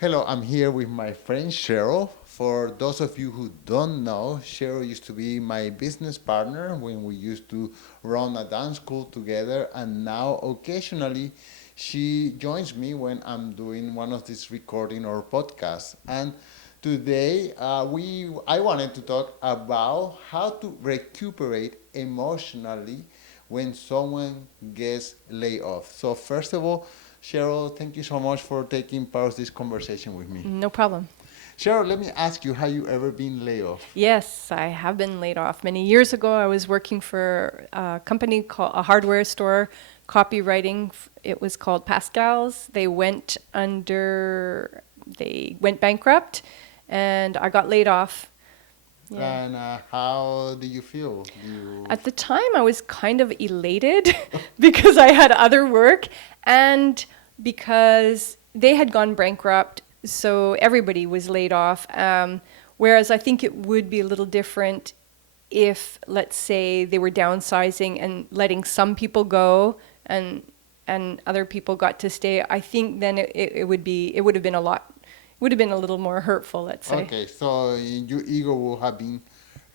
Hello, I'm here with my friend Cheryl. For those of you who don't know, Cheryl used to be my business partner when we used to run a dance school together, and now occasionally she joins me when I'm doing one of these recording or podcasts. And today, I wanted to talk about how to recuperate emotionally when someone gets laid off. So first of all, Cheryl, thank you so much for taking part of this conversation with me. No problem. Cheryl, let me ask you, have you ever been laid off? Yes, I have been laid off. Many years ago, I was working for a company called a hardware store, copywriting. It was called Pascal's. They went bankrupt, and I got laid off. Yeah. And how do you feel? At the time, I was kind of elated because I had other work and because they had gone bankrupt, so everybody was laid off. Whereas I think it would be a little different if, let's say, they were downsizing and letting some people go and other people got to stay. I think then it would have been a little more hurtful, let's say. Okay, so your ego will have been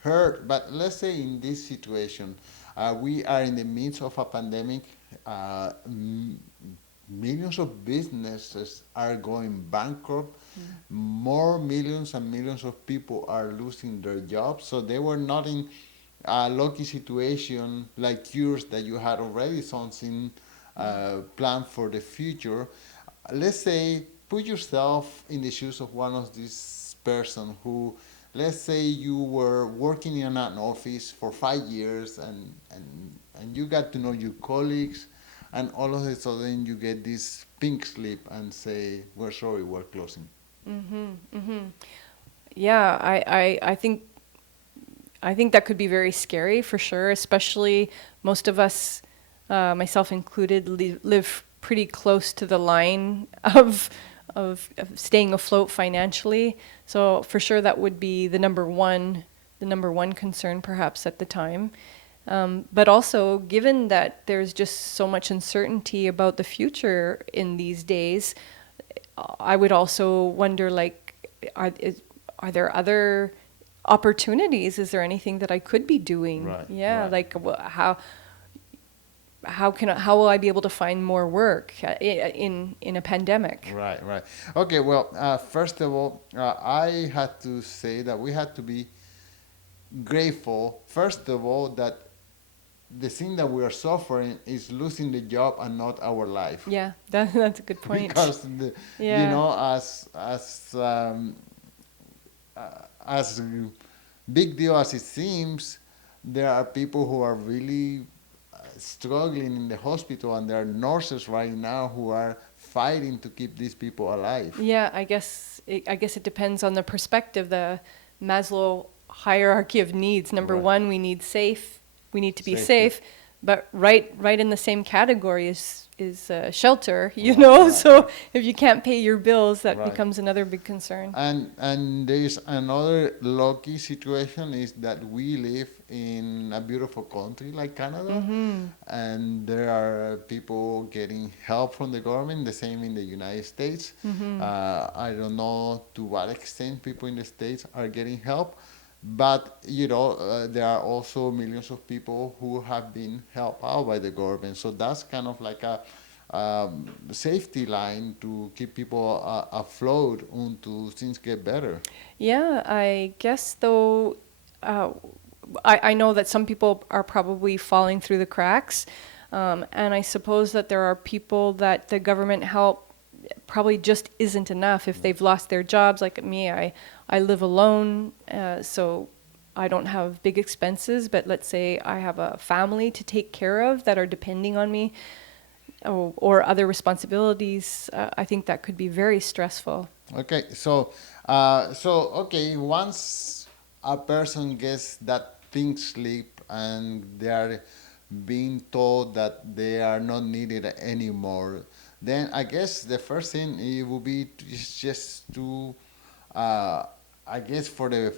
hurt. But let's say in this situation, we are in the midst of a pandemic. Millions of businesses are going bankrupt. More millions and millions of people are losing their jobs. So they were not in a lucky situation like yours that you had already something planned for the future. Let's say, put yourself in the shoes of one of these person who, let's say you were working in an office for 5 years and you got to know your colleagues and all of a sudden you get this pink slip and say, we're sorry, we're closing. Yeah, I think that could be very scary for sure, especially most of us, myself included, live pretty close to the line of staying afloat financially. So for sure that would be the number one concern perhaps at the time. But also, given that there's just so much uncertainty about the future in these days, I would also wonder, like, are there other opportunities? Is there anything that I could be doing? Right, Yeah, right. like how will I be able to find more work in a pandemic? Right, right. Okay, well, first of all, I had to say that we had to be grateful, first of all, that the thing that we are suffering is losing the job and not our life. Yeah, that's a good point. Because you Yeah. know, as big deal as it seems, there are people who are really struggling in the hospital, and there are nurses right now who are fighting to keep these people alive. Yeah, I guess it depends on the perspective, the Maslow hierarchy of needs. Number Right. one, we need to be Safety. safe, but right in the same category is shelter, you Right, know? right, right. So if you can't pay your bills, that Right. becomes another big concern. And there is another lucky situation is that we live in a beautiful country like Canada, and there are people getting help from the government. The same in the United States. I don't know to what extent people in the states are getting help, but there are also millions of people who have been helped out by the government. So that's kind of like a safety line to keep people afloat until things get better. Yeah, I guess though, uh, I know that some people are probably falling through the cracks, and I suppose that there are people that the government help probably just isn't enough if they've lost their jobs. Like me, I live alone, so I don't have big expenses, but let's say I have a family to take care of that are depending on me, or other responsibilities. I think that could be very stressful. Okay, okay, once a person gets that pink slip and they are being told that they are not needed anymore, then I guess the first thing it will be is just to, uh, I guess for the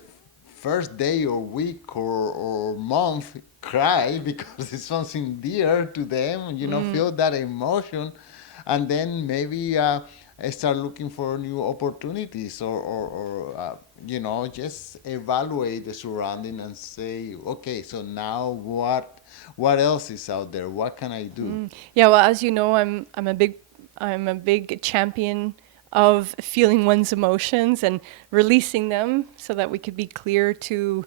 first day or week or month, cry because it's something dear to them. Feel that emotion, and then maybe start looking for new opportunities, or just evaluate the surrounding and say, okay, so now what else is out there? What can I do? Yeah, well, as you know, I'm a big champion of feeling one's emotions and releasing them so that we could be clear to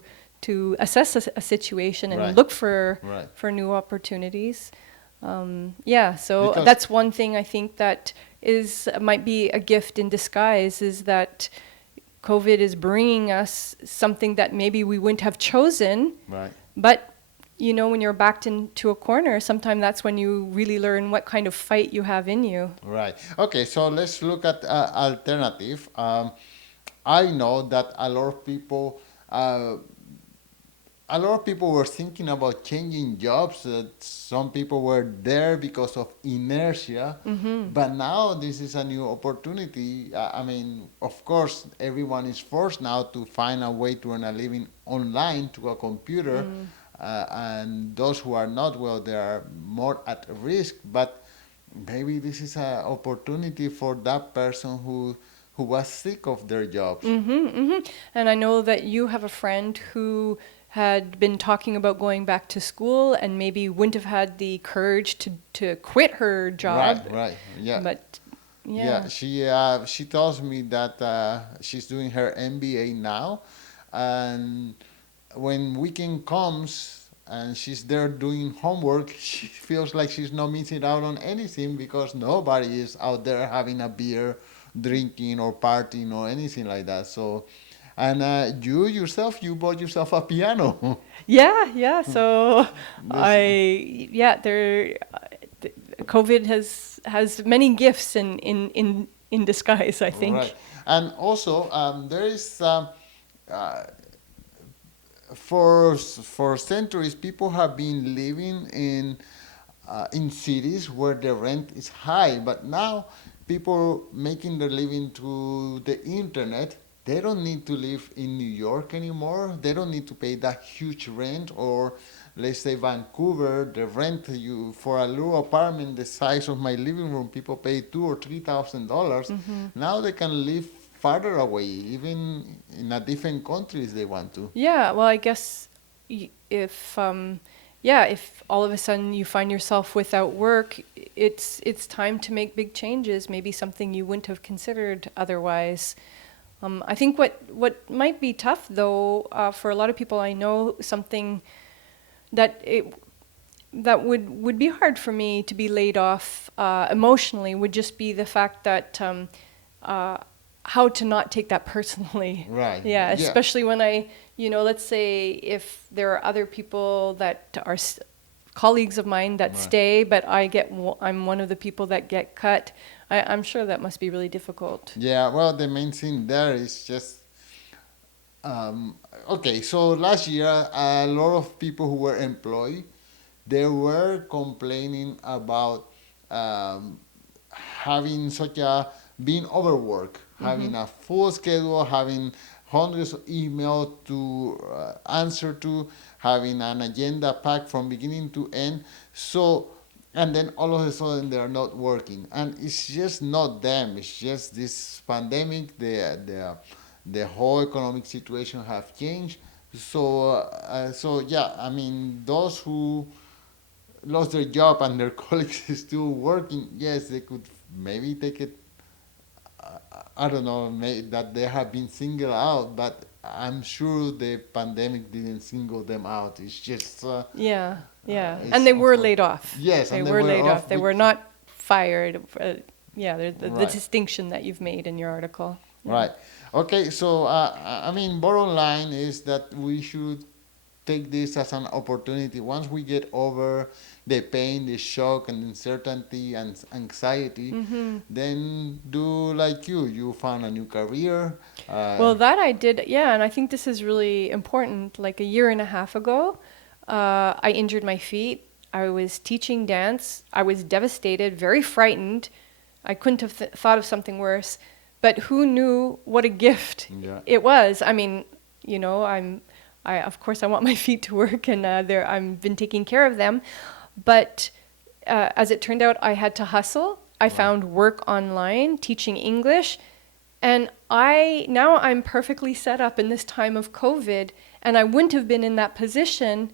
assess a situation and Right, look for right. for new opportunities. Yeah, so Because that's one thing I think that is might be a gift in disguise, is that COVID is bringing us something that maybe we wouldn't have chosen, right. but when you're backed into a corner, sometimes that's when you really learn what kind of fight you have in you. Right. Okay, so let's look at alternative. I know that a lot of people were thinking about changing jobs. Some people were there because of inertia, but now this is a new opportunity. I mean, of course, everyone is forced now to find a way to earn a living online to a computer, and those who are not, well, they are more at risk. But maybe this is an opportunity for that person who was sick of their jobs. And I know that you have a friend who had been talking about going back to school and maybe wouldn't have had the courage to quit her Right, job. right, yeah. But Yeah, yeah. she tells me that she's doing her MBA now, and when weekend comes and she's there doing homework, she feels like she's not missing out on anything because nobody is out there having a beer, drinking or partying or anything like that. So, and you yourself, you bought yourself a piano. Yeah. So This, COVID has many gifts in disguise, I right, think. and also there is. Uh, for centuries, people have been living in cities where the rent is high, but now people making their living through the internet, they don't need to live in New York anymore. They don't need to pay that huge rent, or let's say Vancouver, the rent you for a little apartment the size of my living room, people pay $2,000 or $3,000. Now they can live farther away, even in a different countries they want to. Yeah, well, I guess if all of a sudden you find yourself without work, it's time to make big changes, maybe something you wouldn't have considered otherwise. I think what might be tough though, for a lot of people I know, something that would be hard for me to be laid off emotionally would just be the fact that uh, how to not take that personally. Right. Yeah, Yeah. especially when let's say if there are other people that are colleagues of mine that Right. stay, but I'm one of the people that get cut. I'm sure that must be really difficult. Yeah. Well, the main thing there is just um, okay. So last year, a lot of people who were employed, they were complaining about um, having such a being overworked, having a full schedule, having hundreds of emails to answer to, having an agenda packed from beginning to end. So, and then all of a sudden they are not working, and it's just not them. It's just this pandemic. The whole economic situation have changed. So yeah, I mean those who lost their job and their colleagues is still working, yes, they could maybe take it. I don't know that they have been singled out, but I'm sure the pandemic didn't single them out. It's just Yeah, and it's they were laid off. yes, They and they were were laid off off. They with were not fired. Yeah, the right, distinction that you've made in your article. Yeah. right. Okay, so I mean, bottom line is that we should take this as an opportunity. Once we get over the pain, the shock, and uncertainty and anxiety, then do like you. You found a new career. Well, that I did, yeah, and I think this is really important. Like a year and a half ago, I injured my feet. I was teaching dance. I was devastated, very frightened. I couldn't have thought of something worse. But who knew what a gift Yeah. it was? I mean, of course I want my feet to work, and I've been taking care of them. But as it turned out, I had to hustle. I Wow. found work online teaching English. And I'm perfectly set up in this time of COVID, and I wouldn't have been in that position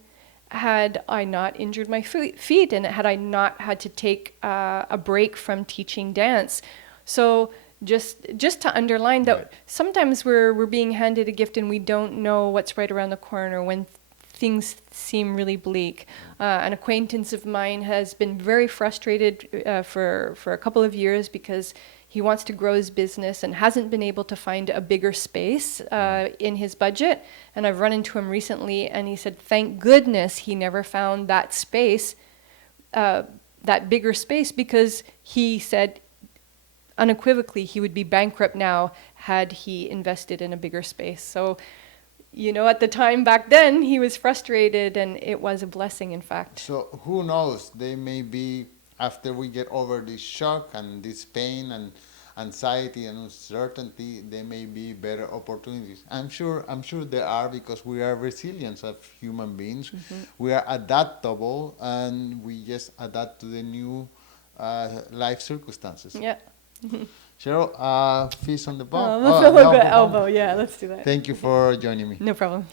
had I not injured my feet and had I not had to take a break from teaching dance. So just to underline Right. that sometimes we're being handed a gift and we don't know what's right around the corner when things seem really bleak. An acquaintance of mine has been very frustrated for a couple of years because he wants to grow his business and hasn't been able to find a bigger space in his budget. And I've run into him recently, and he said, "Thank goodness he never found that space, that bigger space, because he said." Unequivocally, he would be bankrupt now had he invested in a bigger space. So, at the time back then, he was frustrated, and it was a blessing, in fact. So who knows? They may be after we get over this shock and this pain and anxiety and uncertainty. There may be better opportunities. I'm sure there are because we are resilient as human beings. We are adaptable and we just adapt to the new life circumstances. Yeah. Cheryl, fist on the bump. Oh, Oh, the the elbow elbow. bump. Yeah, let's do that. Thank you for joining me. No problem.